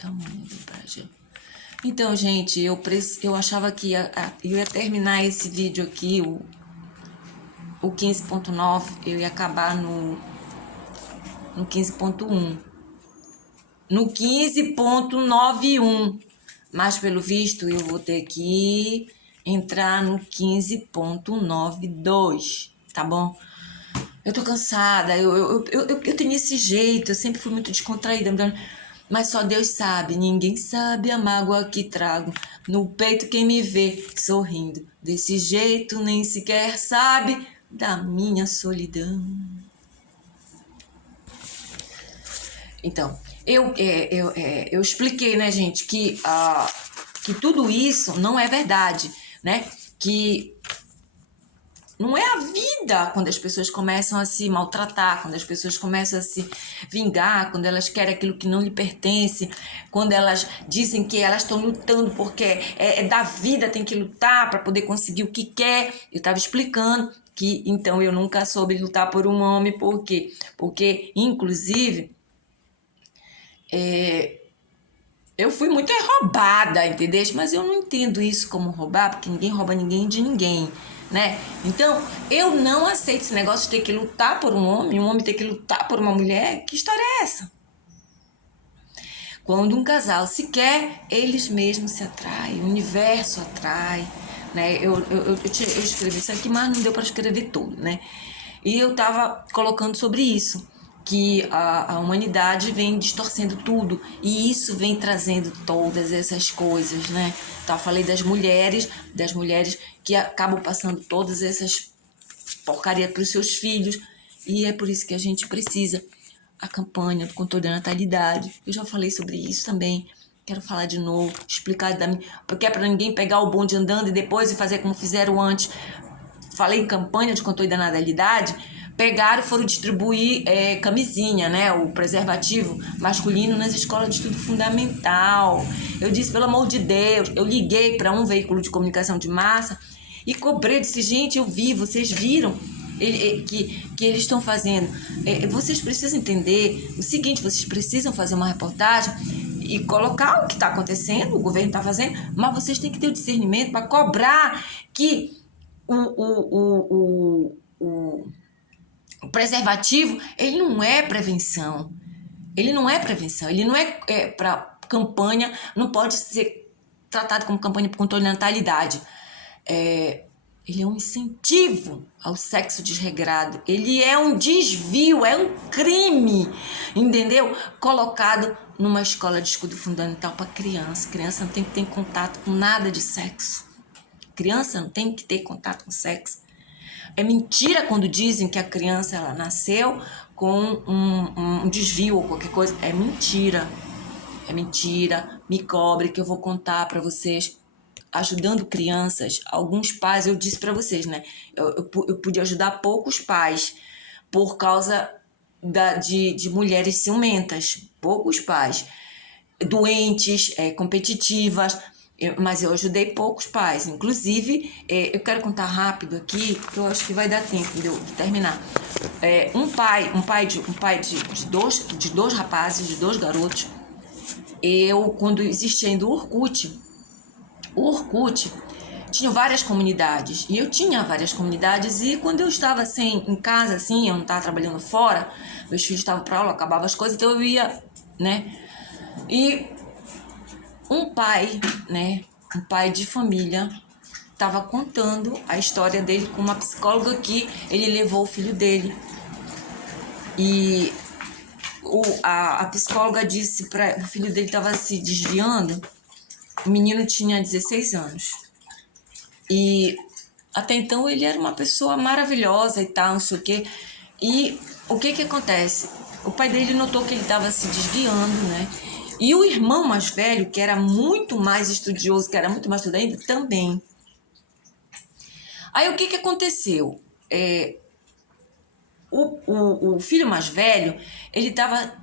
Tamanho do Brasil. Então, gente, eu achava que eu ia terminar esse vídeo aqui, o 15.9, eu ia acabar no 15.1. No 15.91. Mas, pelo visto, eu vou ter que entrar no 15.92, tá bom? Eu tô cansada, eu tenho esse jeito, eu sempre fui muito descontraída, mas só Deus sabe, ninguém sabe a mágoa que trago no peito quem me vê sorrindo. Desse jeito nem sequer sabe da minha solidão. Então, eu expliquei, né, gente, que tudo isso não é verdade, né? Que não é a vida quando as pessoas começam a se maltratar, quando as pessoas começam a se vingar, quando elas querem aquilo que não lhe pertence, quando elas dizem que elas estão lutando porque é da vida, tem que lutar para poder conseguir o que quer. Eu estava explicando que, então, eu nunca soube lutar por um homem, por quê? Porque, inclusive, eu fui muito roubada, entendeu? Mas eu não entendo isso como roubar, porque ninguém rouba ninguém de ninguém, né? Então, eu não aceito esse negócio de ter que lutar por um homem ter que lutar por uma mulher. Que história é essa? Quando um casal se quer, eles mesmos se atraem, o universo atrai, né? Eu escrevi isso aqui, mas não deu para escrever tudo, né? E eu tava colocando sobre isso, que a humanidade vem distorcendo tudo, e isso vem trazendo todas essas coisas, né? Então, eu falei das mulheres que acabam passando todas essas porcarias para os seus filhos, e é por isso que a gente precisa a campanha do controle da natalidade. Eu já falei sobre isso também, quero falar de novo, explicar porque é para ninguém pegar o bonde andando e depois fazer como fizeram antes. Falei em campanha de controle da natalidade, pegaram e foram distribuir camisinha, né, o preservativo masculino nas escolas de estudo fundamental. Eu disse, pelo amor de Deus, eu liguei para um veículo de comunicação de massa e cobrei, disse, gente, eu vi, vocês viram que eles estão fazendo. Vocês precisam entender o seguinte, vocês precisam fazer uma reportagem e colocar o que está acontecendo, o governo está fazendo, mas vocês têm que ter o discernimento para cobrar que o preservativo, ele não é prevenção. Ele não é para campanha, não pode ser tratado como campanha por controle da natalidade. Ele é um incentivo ao sexo desregrado. Ele é um desvio, é um crime, entendeu? Colocado numa escola de estudo fundamental para criança. Criança não tem que ter contato com nada de sexo. Criança não tem que ter contato com sexo. É mentira quando dizem que a criança ela nasceu com um desvio ou qualquer coisa. É mentira. É mentira. Me cobre que eu vou contar para vocês. Ajudando crianças, alguns pais, eu disse para vocês, né? Eu pude ajudar poucos pais por causa de mulheres ciumentas. Poucos pais. Doentes, competitivas. Mas eu ajudei poucos pais. Inclusive, eu quero contar rápido aqui, porque eu acho que vai dar tempo de eu terminar. Um pai de dois rapazes, de dois garotos, quando existia ainda o Orkut tinha várias comunidades, e eu tinha várias comunidades, e quando eu estava assim, em casa, assim, eu não estava trabalhando fora, meus filhos estavam para aula, acabava as coisas, então eu ia, né? E um pai de família, estava contando a história dele com uma psicóloga que ele levou o filho dele. E a psicóloga disse para o filho dele estava se desviando. O menino tinha 16 anos. E até então ele era uma pessoa maravilhosa e tal, não sei o quê. E o que acontece? O pai dele notou que ele estava se desviando, né? E o irmão mais velho, que era muito mais estudioso, que era muito mais estudado ainda, também. Aí o que aconteceu? O filho mais velho, ele estava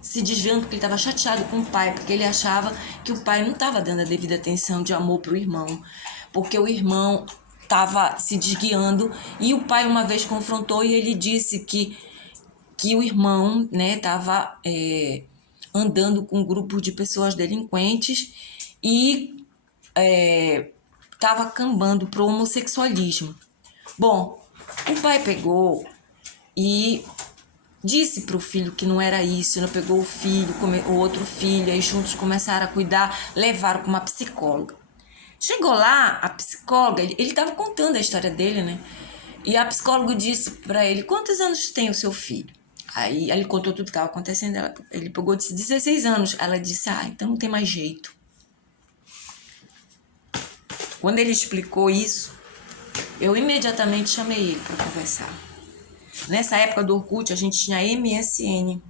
se desviando porque ele estava chateado com o pai, porque ele achava que o pai não estava dando a devida atenção de amor para o irmão, porque o irmão estava se desguiando, e o pai uma vez confrontou e ele disse que o irmão, né, estava andando com um grupo de pessoas delinquentes e estava cambando para o homossexualismo. Bom, o pai pegou e disse para o filho que não era isso, não pegou o filho, o outro filho, aí juntos começaram a cuidar, levaram para uma psicóloga. Chegou lá, a psicóloga, ele estava contando a história dele, né? E a psicóloga disse para ele, quantos anos tem o seu filho? Aí ele contou tudo que estava acontecendo, ele pegou e disse, 16 anos. Ela disse, então não tem mais jeito. Quando ele explicou isso, eu imediatamente chamei ele para conversar. Nessa época do Orkut, a gente tinha MSN.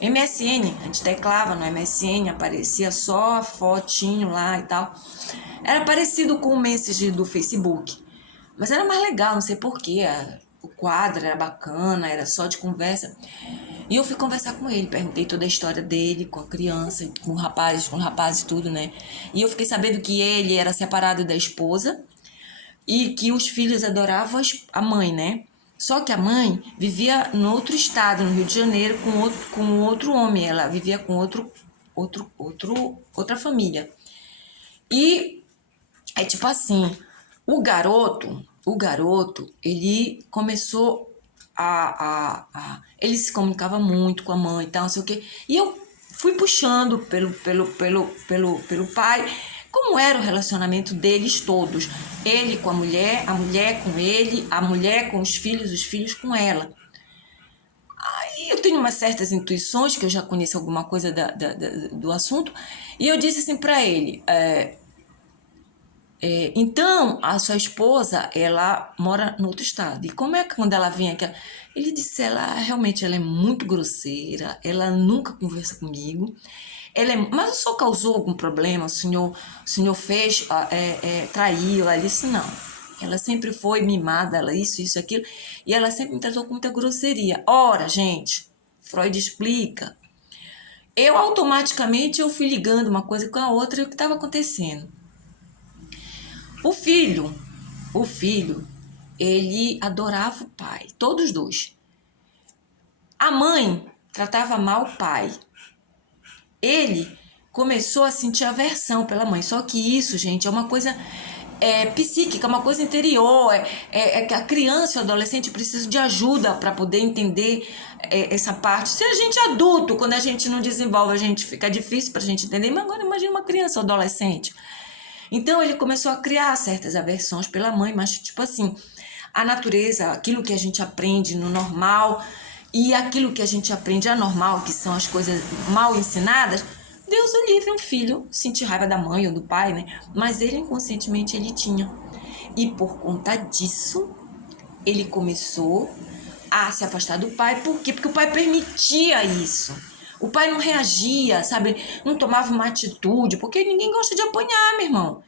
MSN, a gente teclava no MSN, aparecia só a fotinho lá e tal. Era parecido com o Messenger do Facebook, mas era mais legal, não sei porquê. O quadro era bacana, era só de conversa. E eu fui conversar com ele, perguntei toda a história dele, com a criança, com o rapaz e tudo, né? E eu fiquei sabendo que ele era separado da esposa e que os filhos adoravam a mãe, né? Só que a mãe vivia no outro estado, no Rio de Janeiro, com outro homem. Ela vivia com outra família. E é tipo assim, o garoto, ele começou ele se comunicava muito com a mãe e tal, não sei o quê. E eu fui puxando pelo pai como era o relacionamento deles todos. Ele com a mulher com ele, a mulher com os filhos com ela. Aí eu tenho umas certas intuições, que eu já conheço alguma coisa do assunto, e eu disse assim para ele, então, a sua esposa, ela mora no outro estado. E como é que quando ela vinha aqui? Ele disse, realmente ela é muito grosseira, ela nunca conversa comigo. Mas o senhor causou algum problema? O senhor fez, traiu? Ela disse, não. Ela sempre foi mimada, ela isso, aquilo. E ela sempre me tratou com muita grosseria. Ora, gente, Freud explica. Eu automaticamente fui ligando uma coisa com a outra e o que estava acontecendo. O filho, ele adorava o pai, todos os dois. A mãe tratava mal o pai. Ele começou a sentir aversão pela mãe. Só que isso, gente, é uma coisa psíquica, uma coisa interior. Que a criança e o adolescente precisam de ajuda para poder entender essa parte. Se a gente é adulto, quando a gente não desenvolve, fica difícil para a gente entender. Mas agora imagina uma criança ou adolescente. Então ele começou a criar certas aversões pela mãe, mas tipo assim, a natureza, aquilo que a gente aprende no normal e aquilo que a gente aprende anormal, que são as coisas mal ensinadas, Deus o livre um filho sentir raiva da mãe ou do pai, né? Mas ele inconscientemente ele tinha. E por conta disso, ele começou a se afastar do pai. Por quê? Porque o pai permitia isso. O pai não reagia, sabe? Não tomava uma atitude, porque ninguém gosta de apanhar, meu irmão.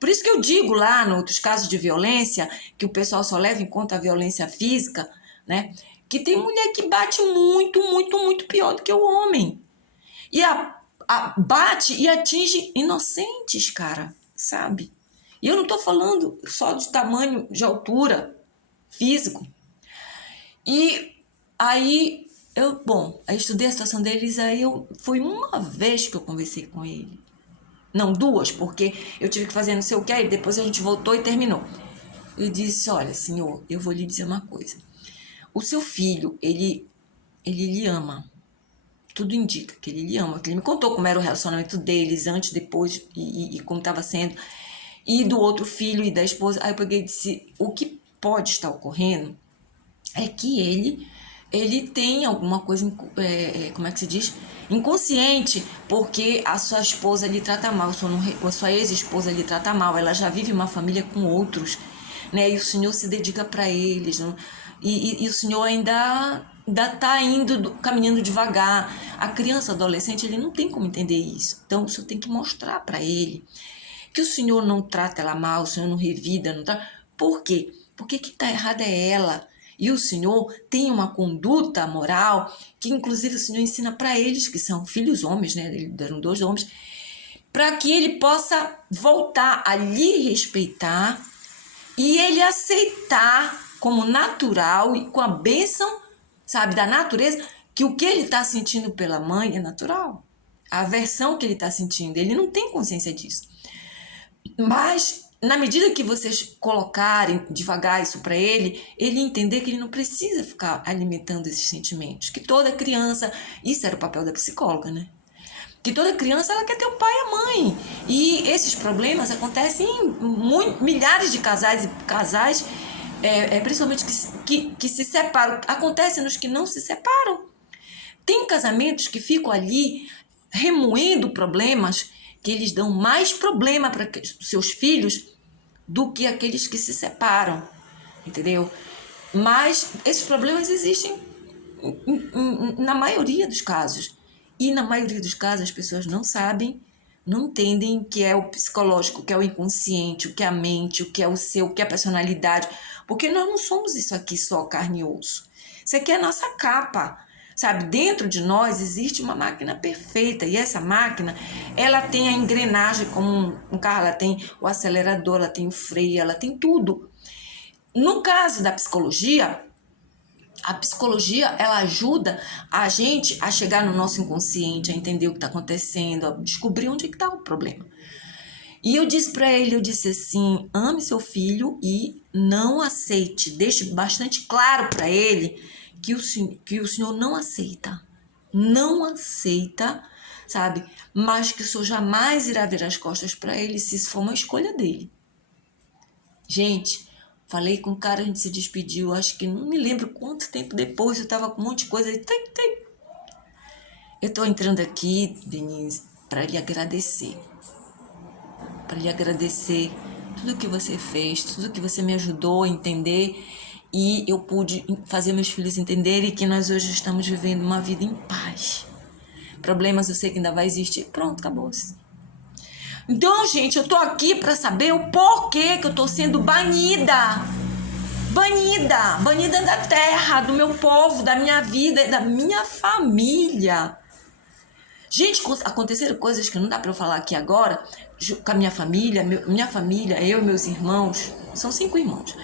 Por isso que eu digo lá, nos outros casos de violência, que o pessoal só leva em conta a violência física, né? Que tem mulher que bate muito, muito, muito pior do que o homem. E bate e atinge inocentes, cara, sabe? E eu não tô falando só de tamanho, de altura físico. E aí... eu estudei a situação deles, foi uma vez que eu conversei com ele. Não, duas, porque eu tive que fazer não sei o que, aí depois a gente voltou e terminou. Eu disse, olha, senhor, eu vou lhe dizer uma coisa. O seu filho, ele lhe ama. Tudo indica que ele lhe ama. Ele me contou como era o relacionamento deles, antes, depois, e como estava sendo. E do outro filho e da esposa. Aí eu peguei e disse, o que pode estar ocorrendo é que ele tem alguma coisa, como é que se diz? Inconsciente, porque a sua esposa lhe trata mal, a sua ex-esposa lhe trata mal, ela já vive uma família com outros, né? E o senhor se dedica para eles, né? E o senhor ainda está caminhando devagar. A criança, adolescente, ele não tem como entender isso. Então, o senhor tem que mostrar para ele que o senhor não trata ela mal, o senhor não revida, não tá? Por quê? Porque quem está errada é ela. E o Senhor tem uma conduta moral que, inclusive, o Senhor ensina para eles, que são filhos homens, né? Eles deram 2 homens, para que ele possa voltar a lhe respeitar e ele aceitar como natural e com a bênção, sabe, da natureza, que o que ele está sentindo pela mãe é natural. A aversão que ele está sentindo, ele não tem consciência disso. Mas, na medida que vocês colocarem devagar isso para ele entender que ele não precisa ficar alimentando esses sentimentos. Que toda criança, isso era o papel da psicóloga, né? Que toda criança ela quer ter o pai e a mãe. E esses problemas acontecem em milhares de casais, principalmente que se separam. Acontecem nos que não se separam. Tem casamentos que ficam ali remoendo problemas, que eles dão mais problema para seus filhos do que aqueles que se separam, entendeu? Mas esses problemas existem na maioria dos casos. E na maioria dos casos as pessoas não sabem, não entendem o que é o psicológico, o que é o inconsciente, o que é a mente, o que é o seu, o que é a personalidade. Porque nós não somos isso aqui só carne e osso. Isso aqui é a nossa capa. Sabe, dentro de nós existe uma máquina perfeita e essa máquina, ela tem a engrenagem como um carro, ela tem o acelerador, ela tem o freio, ela tem tudo. No caso da psicologia, a psicologia, ela ajuda a gente a chegar no nosso inconsciente, a entender o que está acontecendo, a descobrir onde é que está o problema. E eu disse para ele, eu disse assim, ame seu filho e não aceite, deixe bastante claro para ele que o senhor não aceita, sabe? Mas que o senhor jamais irá virar as costas para ele se isso for uma escolha dele. Gente, falei com o cara, a gente se despediu, acho que não me lembro quanto tempo depois, eu tava com um monte de coisa aí. Eu tô entrando aqui, Denise, para lhe agradecer. Para lhe agradecer tudo que você fez, tudo que você me ajudou a entender. E eu pude fazer meus filhos entenderem que nós hoje estamos vivendo uma vida em paz. Problemas eu sei que ainda vai existir. Pronto, acabou-se. Então, gente, eu tô aqui para saber o porquê que eu tô sendo banida. Banida da terra, do meu povo, da minha vida, da minha família. Gente, aconteceram coisas que não dá para eu falar aqui agora, com a minha família, eu e meus irmãos. São 5 irmãos.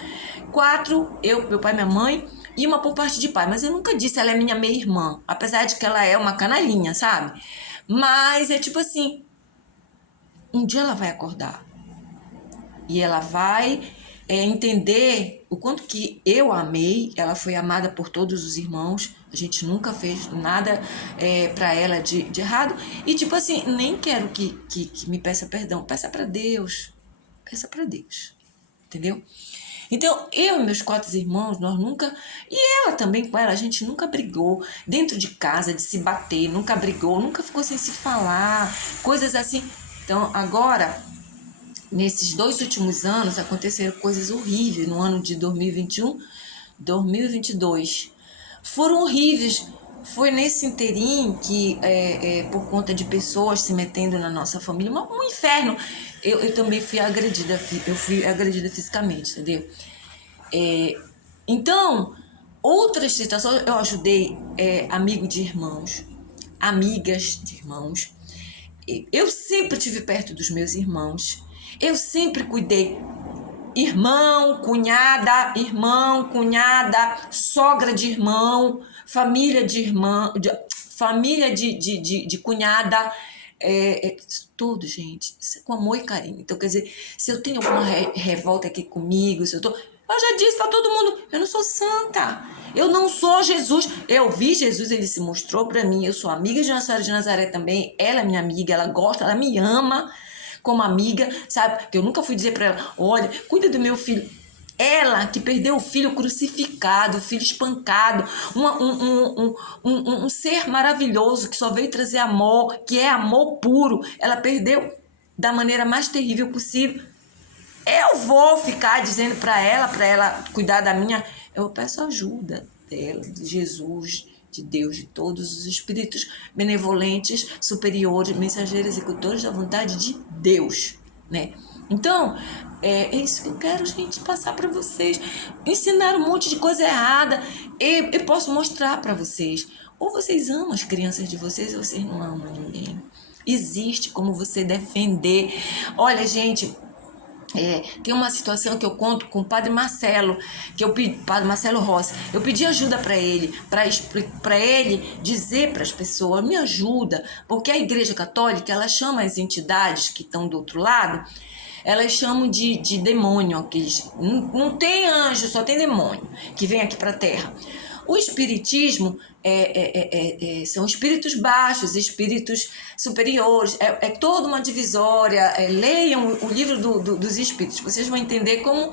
4, eu, meu pai e minha mãe, e uma por parte de pai. Mas eu nunca disse ela é minha meia-irmã, apesar de que ela é uma canalinha, sabe? Mas é tipo assim, um dia ela vai acordar. E ela vai entender o quanto que eu a amei. Ela foi amada por todos os irmãos. A gente nunca fez nada pra ela de errado. E tipo assim, nem quero que me peça perdão. Peça pra Deus. Peça pra Deus. Entendeu? Então, eu e meus 4 irmãos, nós nunca... E ela também, com ela, a gente nunca brigou dentro de casa, de se bater, nunca brigou, nunca ficou sem se falar, coisas assim. Então, agora, nesses 2 últimos anos, aconteceram coisas horríveis no ano de 2021, 2022. Foram horríveis. Foi nesse inteirinho que, por conta de pessoas se metendo na nossa família, um inferno. Eu também fui agredida fisicamente, entendeu? Então, outras situações, eu ajudei amigas de irmãos. Eu sempre estive perto dos meus irmãos. Eu sempre cuidei. Irmão, cunhada, sogra de irmão, família de irmã, família de cunhada, tudo, gente, com amor e carinho. Então, quer dizer, se eu tenho alguma revolta aqui comigo, eu já disse pra todo mundo, eu não sou santa, eu não sou Jesus. Eu vi Jesus, ele se mostrou pra mim, eu sou amiga de Nossa Senhora de Nazaré também, ela é minha amiga, ela gosta, ela me ama como amiga, sabe? Porque eu nunca fui dizer pra ela, olha, cuida do meu filho. Ela que perdeu o filho crucificado, o filho espancado, um ser maravilhoso que só veio trazer amor, que é amor puro. Ela perdeu da maneira mais terrível possível. Eu vou ficar dizendo para ela cuidar da minha... Eu peço ajuda dela, de Jesus, de Deus, de todos os espíritos benevolentes, superiores, mensageiros, executores da vontade de Deus, né? Então, é isso que eu quero, gente, passar para vocês. Ensinar um monte de coisa errada. Eu posso mostrar para vocês. Ou vocês amam as crianças de vocês, ou vocês não amam ninguém. Existe como você defender. Olha, gente, Tem uma situação que eu conto com o Padre Marcelo, Padre Marcelo Rossi. Eu pedi ajuda para ele, para ele dizer para as pessoas, me ajuda, porque a Igreja Católica, ela chama as entidades que estão do outro lado, elas chamam de demônio, não tem anjo, só tem demônio que vem aqui para a Terra. O espiritismo são espíritos baixos, espíritos superiores, é toda uma divisória. Leiam o livro dos espíritos, vocês vão entender como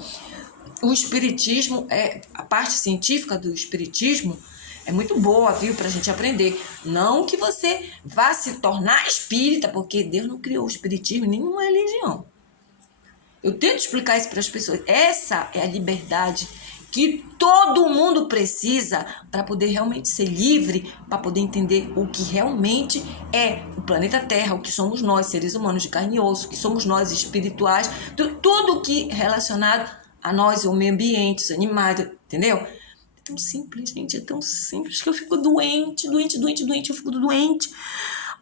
o espiritismo, a parte científica do espiritismo é muito boa, viu, para a gente aprender. Não que você vá se tornar espírita, porque Deus não criou o espiritismo em nenhuma religião. Eu tento explicar isso para as pessoas. Essa é a liberdade que todo mundo precisa para poder realmente ser livre, para poder entender o que realmente é o planeta Terra, o que somos nós, seres humanos de carne e osso, o que somos nós, espirituais, tudo que é relacionado a nós, o meio ambiente, os animais, entendeu? É tão simples, gente, é tão simples que eu fico doente, eu fico doente.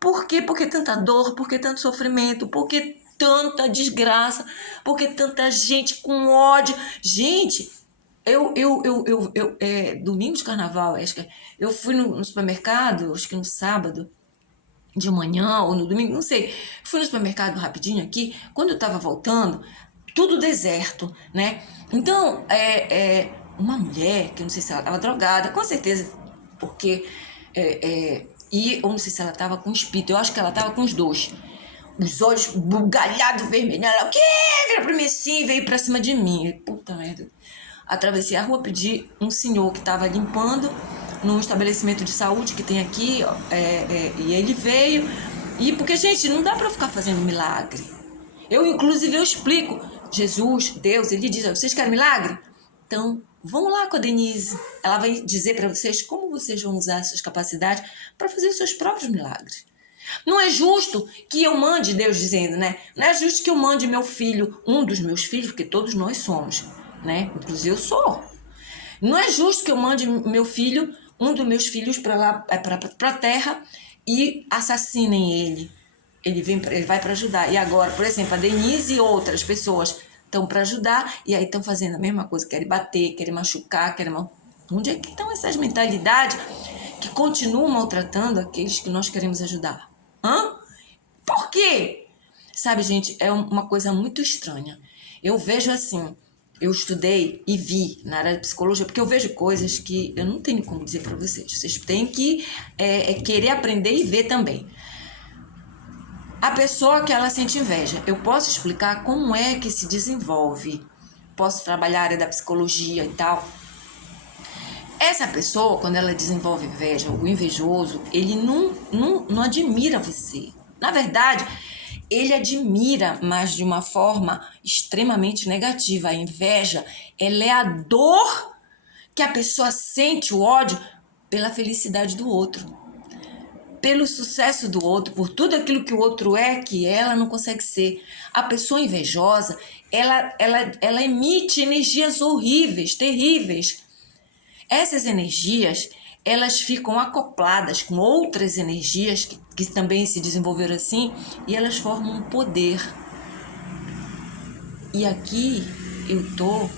Por quê? Porque tanta dor, porque tanto sofrimento, porque tanta desgraça, porque tanta gente com ódio. Gente, domingo de carnaval, acho que eu fui no supermercado, acho que no sábado de manhã ou no domingo, não sei. Fui no supermercado rapidinho aqui, quando eu tava voltando, tudo deserto, né? Então, uma mulher, que eu não sei se ela tava drogada, com certeza, porque eu não sei se ela tava com espírito, eu acho que ela tava com os dois. Os olhos bugalhados, vermelhos, ela, o quê? Vira pra mim assim, veio pra cima de mim. Puta merda. Atravessei a rua, pedi um senhor que estava limpando num estabelecimento de saúde que tem aqui, e ele veio. E porque, gente, não dá para ficar fazendo milagre. Inclusive, eu explico. Jesus, Deus, ele diz, vocês querem milagre? Então, vão lá com a Denise. Ela vai dizer para vocês como vocês vão usar essas capacidades para fazer os seus próprios milagres. Não é justo que eu mande, Deus dizendo, né? Não é justo que eu mande meu filho, um dos meus filhos, porque todos nós somos, né? Inclusive eu sou. Não é justo que eu mande meu filho, um dos meus filhos para lá, para a terra e assassinem ele. Ele vai para ajudar. E agora, por exemplo, a Denise e outras pessoas estão para ajudar e aí estão fazendo a mesma coisa, querem bater, querem machucar, Onde é que estão essas mentalidades que continuam maltratando aqueles que nós queremos ajudar? Por quê? Sabe, gente, é uma coisa muito estranha. Eu vejo assim, eu estudei e vi na área de psicologia, porque eu vejo coisas que eu não tenho como dizer para vocês. Vocês têm que querer aprender e ver também. A pessoa que ela sente inveja, eu posso explicar como é que se desenvolve. Posso trabalhar a área da psicologia e tal. Essa pessoa, quando ela desenvolve inveja, o invejoso, ele não admira você. Na verdade, ele admira, mas de uma forma extremamente negativa. A inveja, ela é a dor que a pessoa sente, o ódio, pela felicidade do outro, pelo sucesso do outro, por tudo aquilo que o outro é, que ela não consegue ser. A pessoa invejosa, ela emite energias horríveis, terríveis. Essas energias, elas ficam acopladas com outras energias que também se desenvolveram assim, e elas formam um poder. E aqui eu tô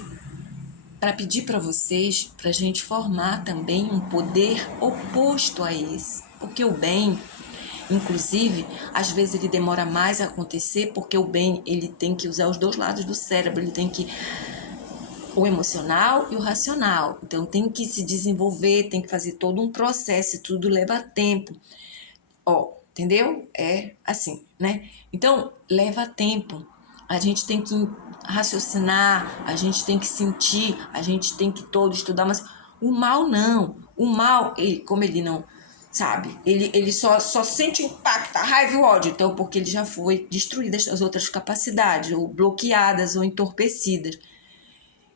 para pedir para vocês, para a gente formar também um poder oposto a esse. Porque o bem, inclusive, às vezes ele demora mais a acontecer, porque o bem, ele tem que usar os dois lados do cérebro, ele tem que o emocional e o racional. Então tem que se desenvolver, tem que fazer todo um processo, e tudo leva tempo. Entendeu? É assim, né? Então, leva tempo. A gente tem que raciocinar, a gente tem que sentir, a gente tem que todo estudar, mas o mal não. O mal, como ele não, sabe? Ele só sente o impacto, a raiva e o ódio. Então, porque ele já foi destruídas as outras capacidades, ou bloqueadas, ou entorpecidas.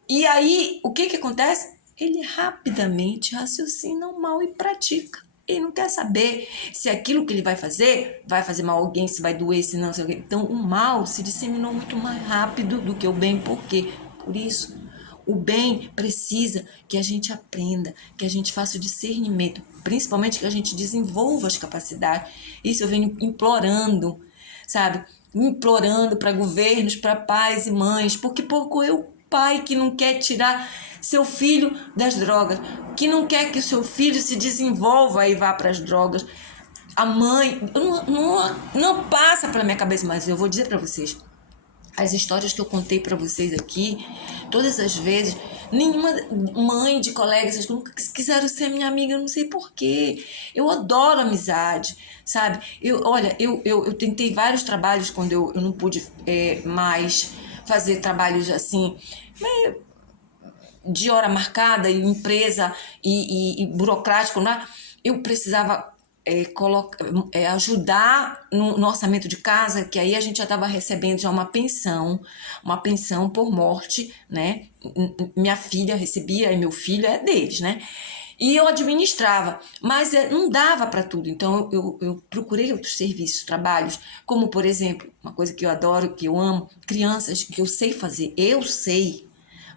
E aí, o que acontece? Ele rapidamente raciocina o mal e pratica. Ele não quer saber se aquilo que ele vai fazer mal a alguém, se vai doer, se não, sei o quê. Então, o mal se disseminou muito mais rápido do que o bem. Por quê? Por isso, o bem precisa que a gente aprenda, que a gente faça o discernimento, principalmente que a gente desenvolva as capacidades. Isso eu venho implorando, sabe? implorando para governos, para pais e mães, porque pouco é o pai que não quer tirar seu filho das drogas, que não quer que o seu filho se desenvolva e vá para as drogas. A mãe, não passa pela minha cabeça, mas eu vou dizer para vocês, as histórias que eu contei para vocês aqui, todas as vezes, nenhuma mãe de colegas nunca quiseram ser minha amiga, eu não sei porquê. Eu adoro amizade, sabe? Eu tentei vários trabalhos quando eu não pude mais fazer trabalhos assim, de hora marcada, e empresa e burocrático, né? Eu precisava ajudar no orçamento de casa, que aí a gente já estava recebendo já uma pensão por morte, né? Minha filha recebia e meu filho é deles, né? E eu administrava, mas não dava para tudo. Então eu procurei outros serviços, trabalhos, como por exemplo, uma coisa que eu adoro, que eu amo, crianças, que eu sei fazer,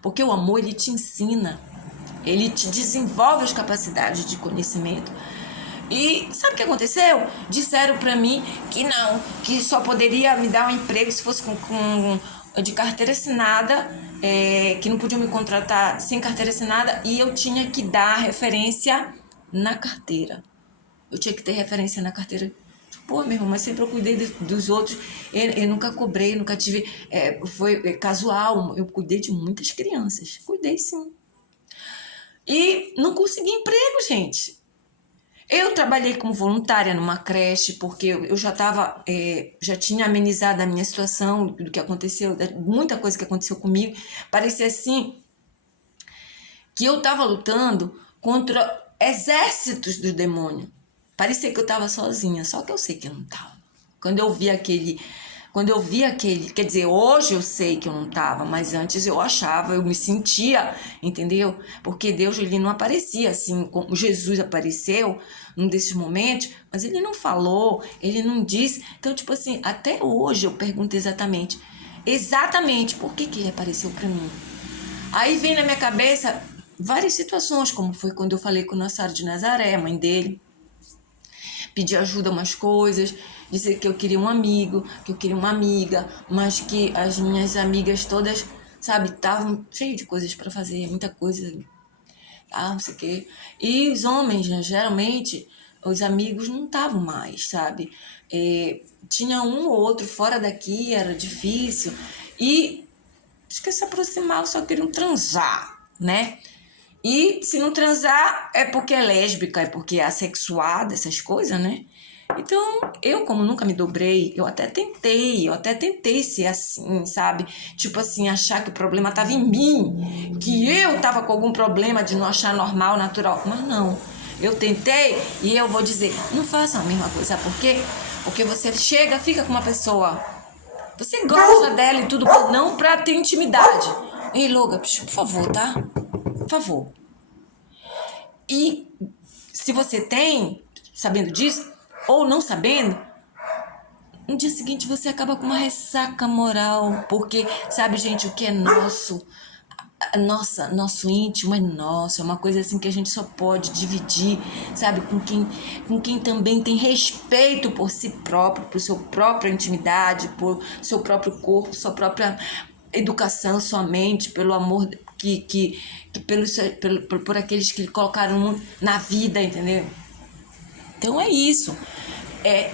porque o amor ele te ensina, ele te desenvolve as capacidades de conhecimento. E sabe o que aconteceu? Disseram pra mim que não, que só poderia me dar um emprego se fosse de carteira assinada, que não podiam me contratar sem carteira assinada, e eu tinha que dar referência na carteira. Eu tinha que ter referência na carteira. Pô, meu irmão, mas sempre eu cuidei dos outros, eu nunca cobrei, nunca tive, foi casual, eu cuidei de muitas crianças, cuidei sim. E não consegui emprego, gente. Eu trabalhei como voluntária numa creche, porque eu já tinha amenizado a minha situação, do que aconteceu, muita coisa que aconteceu comigo. Parecia assim que eu estava lutando contra exércitos do demônio. Parecia que eu estava sozinha, só que eu sei que eu não estava. Quando eu vi aquele, quer dizer, hoje eu sei que eu não estava, mas antes eu achava, eu me sentia, entendeu? Porque Deus, ele não aparecia assim, como Jesus apareceu num desses momentos, mas ele não falou, ele não disse. Então, tipo assim, até hoje eu pergunto exatamente por que ele apareceu para mim. Aí vem na minha cabeça várias situações, como foi quando eu falei com o Nossa Senhora de Nazaré, a mãe dele, pedir ajuda a umas coisas, dizer que eu queria um amigo, que eu queria uma amiga, mas que as minhas amigas todas, sabe, estavam cheias de coisas para fazer, muita coisa, não sei o quê. E os homens, né, geralmente, os amigos não estavam mais, sabe? Tinha um ou outro fora daqui, era difícil, e acho que se aproximavam só queriam transar, né? E se não transar é porque é lésbica, é porque é assexuada, essas coisas, né? Então, eu como nunca me dobrei, eu até tentei ser assim, sabe? Tipo assim, achar que o problema tava em mim, que eu tava com algum problema de não achar normal, natural. Mas não, eu tentei e eu vou dizer, não façam a mesma coisa, sabe por quê? Porque você chega, fica com uma pessoa, você gosta dela e tudo, não pra ter intimidade. Ei, Loga, por favor, tá? Por favor. E se você tem, sabendo disso, ou não sabendo, no dia seguinte você acaba com uma ressaca moral, porque, sabe, gente, o que é nosso, nosso íntimo é nosso, é uma coisa assim que a gente só pode dividir, sabe, com quem também tem respeito por si próprio, por sua própria intimidade, por seu próprio corpo, sua própria educação, sua mente, pelo amor por aqueles que colocaram na vida, entendeu? Então é isso.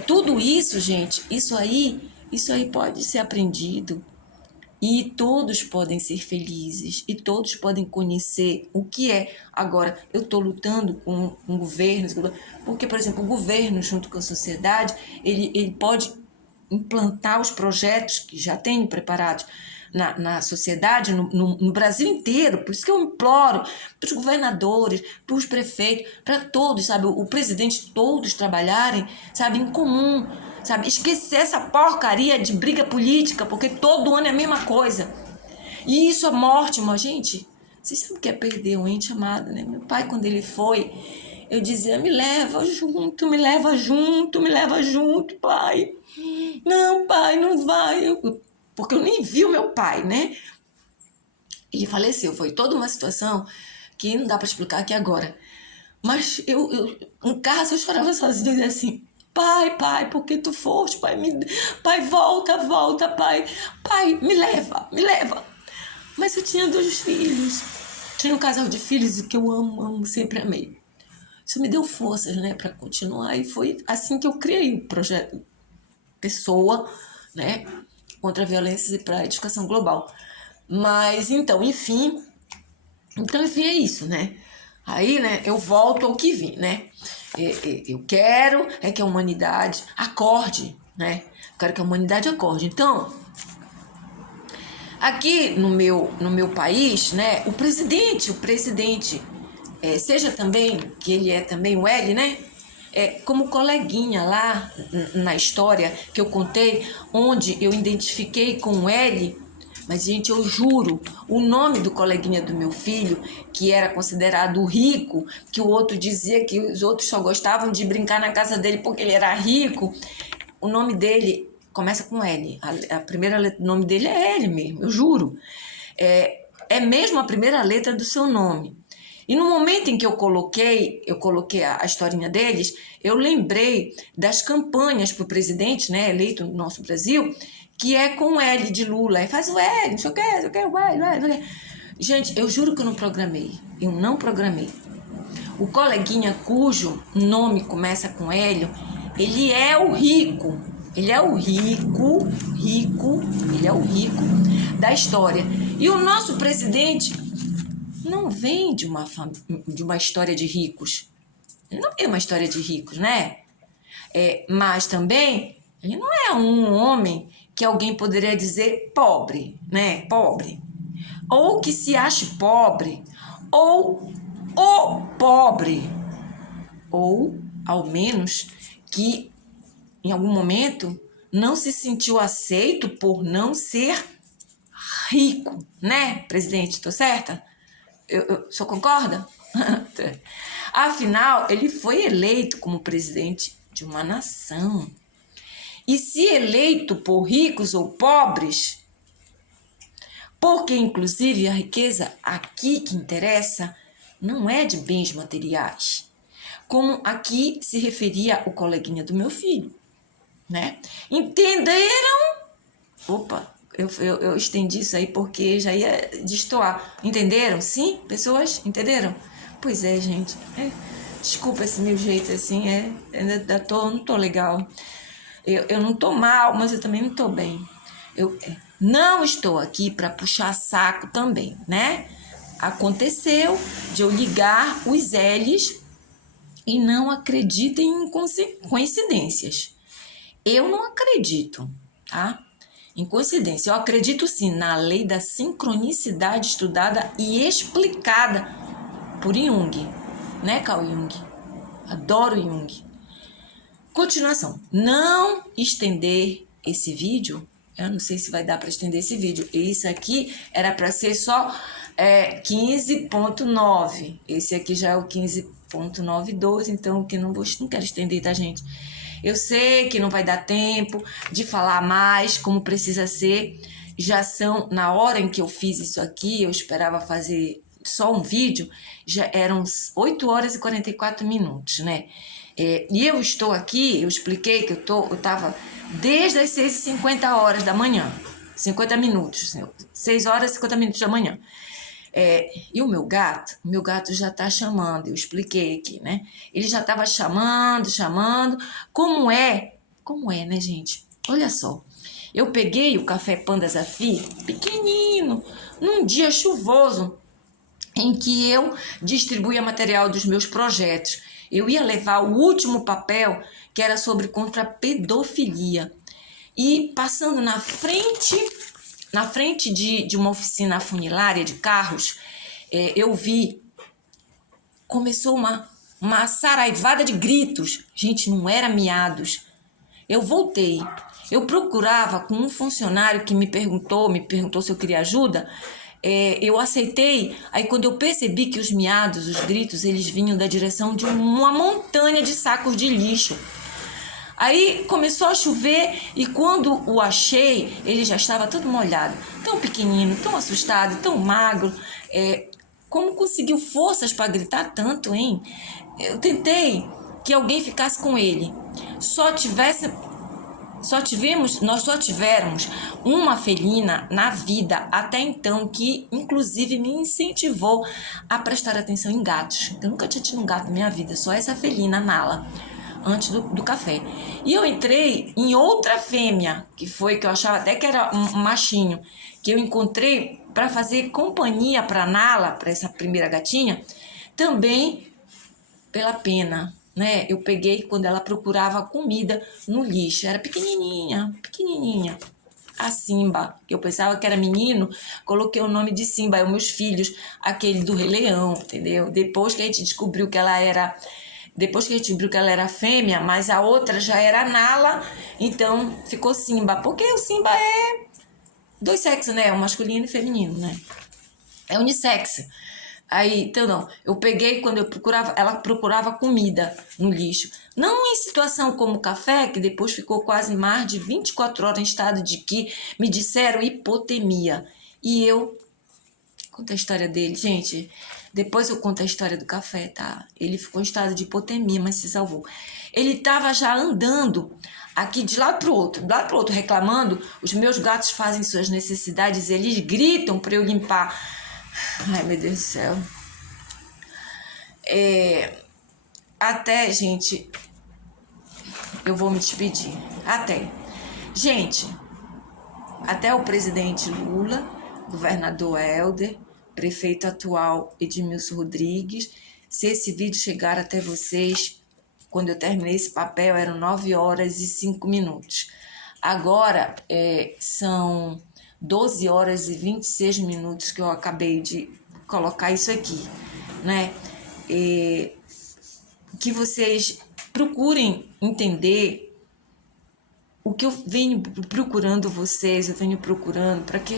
Tudo isso, gente, isso aí pode ser aprendido e todos podem ser felizes e todos podem conhecer o que é. Agora, eu estou lutando com governos, porque, por exemplo, o governo, junto com a sociedade, ele pode implantar os projetos que já tem preparados na sociedade, no Brasil inteiro. Por isso que eu imploro para os governadores, para os prefeitos, para todos, sabe, o presidente, todos trabalharem, sabe, em comum, sabe, esquecer essa porcaria de briga política, porque todo ano é a mesma coisa. E isso é morte, mas, gente, vocês sabem o que é perder um ente amado, né? Meu pai, quando ele foi, eu dizia, me leva junto, pai. Não, pai, não vai. Porque eu nem vi o meu pai, né? Ele faleceu, foi toda uma situação que não dá para explicar aqui agora. Mas em casa eu chorava sozinha, dizia assim, pai, por que tu foste? Pai, volta, pai. Pai, me leva. Mas eu tinha 2 filhos. Tinha um casal de filhos que eu amo, sempre amei. Isso me deu forças, né, para continuar. E foi assim que eu criei o projeto Pessoa, né, contra a violência e para a educação global. Mas, então, enfim, é isso, né? Aí, né, eu volto ao que vim, né? Eu quero que a humanidade acorde, né? Eu quero que a humanidade acorde. Então, aqui no meu país, né, o presidente, seja também, que ele é também o L, né? Como coleguinha lá na história que eu contei, onde eu identifiquei com o L, mas, gente, eu juro, o nome do coleguinha do meu filho, que era considerado rico, que o outro dizia que os outros só gostavam de brincar na casa dele porque ele era rico, o nome dele começa com L. A primeira letra do nome dele é L mesmo, eu juro. É mesmo a primeira letra do seu nome. E no momento em que eu coloquei a historinha deles, eu lembrei das campanhas para o presidente, né, eleito no nosso Brasil, que é com L de Lula. Aí faz o L, não sei o que, o L. Gente, eu juro que eu não programei. Eu não programei. O coleguinha cujo nome começa com L, ele é o rico. Ele é o rico da história. E o nosso presidente não vem de uma história de ricos. Ele não é uma história de ricos, né? Mas também, ele não é um homem que alguém poderia dizer pobre, né? Pobre. Ou que se ache pobre, ou o pobre. Ou, ao menos, que em algum momento não se sentiu aceito por não ser rico, né, presidente? Tô certa? O senhor concorda? Afinal, ele foi eleito como presidente de uma nação. E se eleito por ricos ou pobres, porque inclusive a riqueza aqui que interessa não é de bens materiais, como aqui se referia o coleguinha do meu filho, né? Entenderam? Opa, eu estendi isso aí porque já ia destoar. Entenderam? Sim? Pessoas? Entenderam? Pois é, gente. Desculpa esse meu jeito assim, não tô legal. Eu não tô mal, mas eu também não tô bem. Eu não estou aqui para puxar saco também, né? Aconteceu de eu ligar os L's e não acreditem em coincidências. Eu não acredito, tá? Em coincidência. Eu acredito sim na lei da sincronicidade estudada e explicada por Jung, né, Carl Jung? Adoro Jung. Continuação. Não estender esse vídeo. Eu não sei se vai dar para estender esse vídeo. Isso aqui era para ser só 15.9. Esse aqui já é o 15.92, então que não quero estender, tá, gente? Eu sei que não vai dar tempo de falar mais como precisa ser. Já são, na hora em que eu fiz isso aqui, eu esperava fazer só um vídeo, já eram 8 horas e 44 minutos, né? E eu estou aqui, eu expliquei que eu estava desde as 6h50 da manhã, 50 minutos, 6 horas e 50 minutos da manhã. E o meu gato já está chamando, eu expliquei aqui, né? Ele já estava chamando, como é, né, gente? Olha só, eu peguei o café Panda Zafir, pequenino, num dia chuvoso, em que eu distribuía material dos meus projetos. Eu ia levar o último papel, que era sobre contra a pedofilia. E passando na frente de uma oficina funilária de carros, eu vi, começou uma saraivada de gritos. Gente, não era miados. Eu voltei. Eu procurava com um funcionário que me perguntou se eu queria ajuda. Eu aceitei. Aí quando eu percebi que os miados, os gritos, eles vinham da direção de uma montanha de sacos de lixo. Aí começou a chover e quando o achei, ele já estava todo molhado, tão pequenino, tão assustado, tão magro. Como conseguiu forças para gritar tanto, hein? Eu tentei que alguém ficasse com ele, nós só tivéramos uma felina na vida até então, que inclusive me incentivou a prestar atenção em gatos. Eu nunca tinha tido um gato na minha vida, só essa felina, Nala, antes do café. E eu entrei em outra fêmea, que eu achava até que era um machinho, que eu encontrei para fazer companhia para Nala, para essa primeira gatinha, também pela pena, né? Eu peguei quando ela procurava comida no lixo, era pequenininha, a Simba, que eu pensava que era menino, coloquei o nome de Simba, os meus filhos, aquele do Rei Leão, entendeu? Depois que a gente descobriu que ela era fêmea, mas a outra já era Nala, então ficou Simba, porque o Simba é dois sexos, né? O masculino e feminino, né? É unissex. Aí, então não, eu peguei quando ela procurava comida no lixo. Não em situação como café, que depois ficou quase mais de 24 horas em estado de que me disseram hipotemia. E eu conto a história dele, gente. Depois eu conto a história do café, tá? Ele ficou em estado de hipotemia, mas se salvou. Ele estava já andando aqui de lado pro outro, reclamando. Os meus gatos fazem suas necessidades, eles gritam para eu limpar. Ai, meu Deus do céu. Até, gente, eu vou me despedir. Gente, até o presidente Lula, governador Helder, prefeito atual Edmilson Rodrigues. Se esse vídeo chegar até vocês, quando eu terminei esse papel, eram 9 horas e 5 minutos. Agora são 12 horas e 26 minutos que eu acabei de colocar isso aqui, né? Que vocês procurem entender o que eu venho procurando para que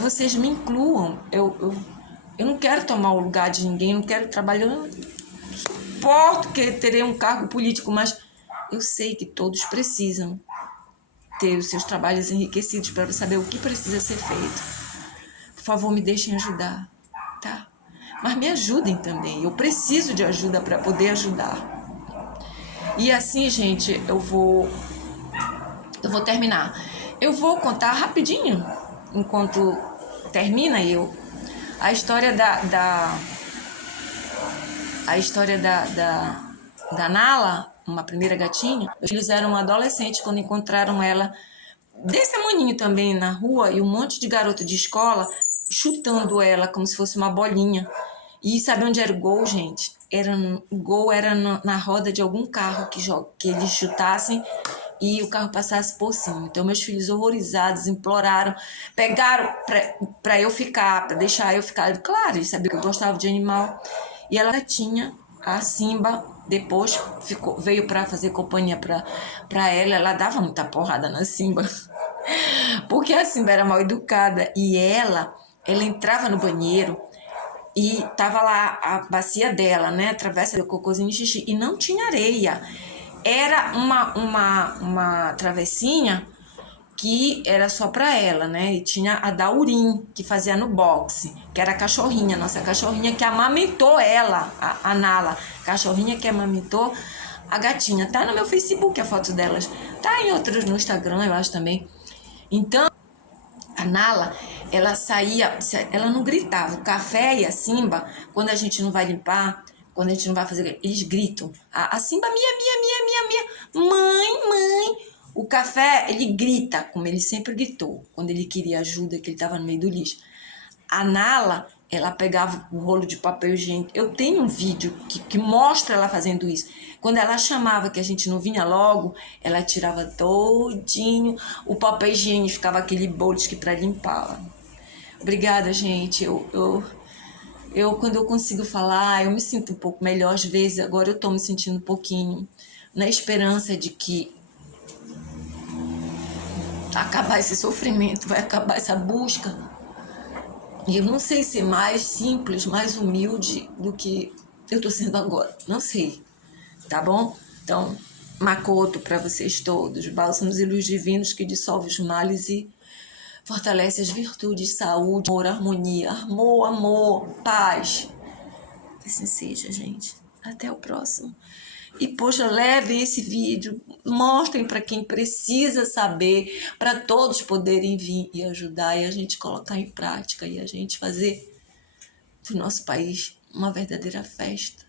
vocês me incluam. Eu não quero tomar o lugar de ninguém, não quero trabalhar, eu não suporto que terei um cargo político, mas eu sei que todos precisam ter os seus trabalhos enriquecidos para saber o que precisa ser feito. Por favor, me deixem ajudar, tá? Mas me ajudem também, eu preciso de ajuda para poder ajudar. E assim, gente, eu vou terminar. Eu vou contar rapidinho, enquanto termina a história da Nala, uma primeira gatinha. Os filhos eram adolescentes quando encontraram ela desse tamanhinho também na rua, e um monte de garoto de escola chutando ela como se fosse uma bolinha. E sabe onde era o gol, gente? O gol era na roda de algum carro que eles chutassem e o carro passasse por cima. Então meus filhos, horrorizados, imploraram, pegaram para eu ficar, para deixar eu ficar. Claro, eles sabiam que eu gostava de animal. E ela tinha a Simba, depois veio para fazer companhia para ela dava muita porrada na Simba, porque a Simba era mal educada, e ela entrava no banheiro e tava lá a bacia dela, né, travessa do cocôzinho e xixi, e não tinha areia, era uma travessinha que era só para ela, né? E tinha a Daurim, que fazia no boxe, que era a cachorrinha, nossa cachorrinha que amamentou ela, a Nala, cachorrinha que amamentou a gatinha. Tá no meu Facebook a foto delas, tá em outros no Instagram, eu acho também. Então, a Nala, ela saía, ela não gritava. O café e a Simba, quando a gente não vai limpar, quando a gente não vai fazer, eles gritam. A Simba, mia, mãe. O café, ele grita, como ele sempre gritou, quando ele queria ajuda, que ele estava no meio do lixo. A Nala, ela pegava o rolo de papel higiênico. Eu tenho um vídeo que mostra ela fazendo isso. Quando ela chamava que a gente não vinha logo, ela tirava todinho o papel higiênico, ficava aquele bolo que para limpá-la. Obrigada, gente. Quando eu consigo falar, eu me sinto um pouco melhor às vezes. Agora eu estou me sentindo um pouquinho na esperança de que acabar esse sofrimento, vai acabar essa busca. E eu não sei ser mais simples, mais humilde do que eu tô sendo agora. Não sei, tá bom? Então, Makoto para vocês todos, bálsamos e luz divinos que dissolve os males e fortalece as virtudes, saúde, amor, harmonia, amor, paz. Que assim seja, gente. Até o próximo. E, poxa, levem esse vídeo, mostrem para quem precisa saber, para todos poderem vir e ajudar, e a gente colocar em prática, e a gente fazer do nosso país uma verdadeira festa.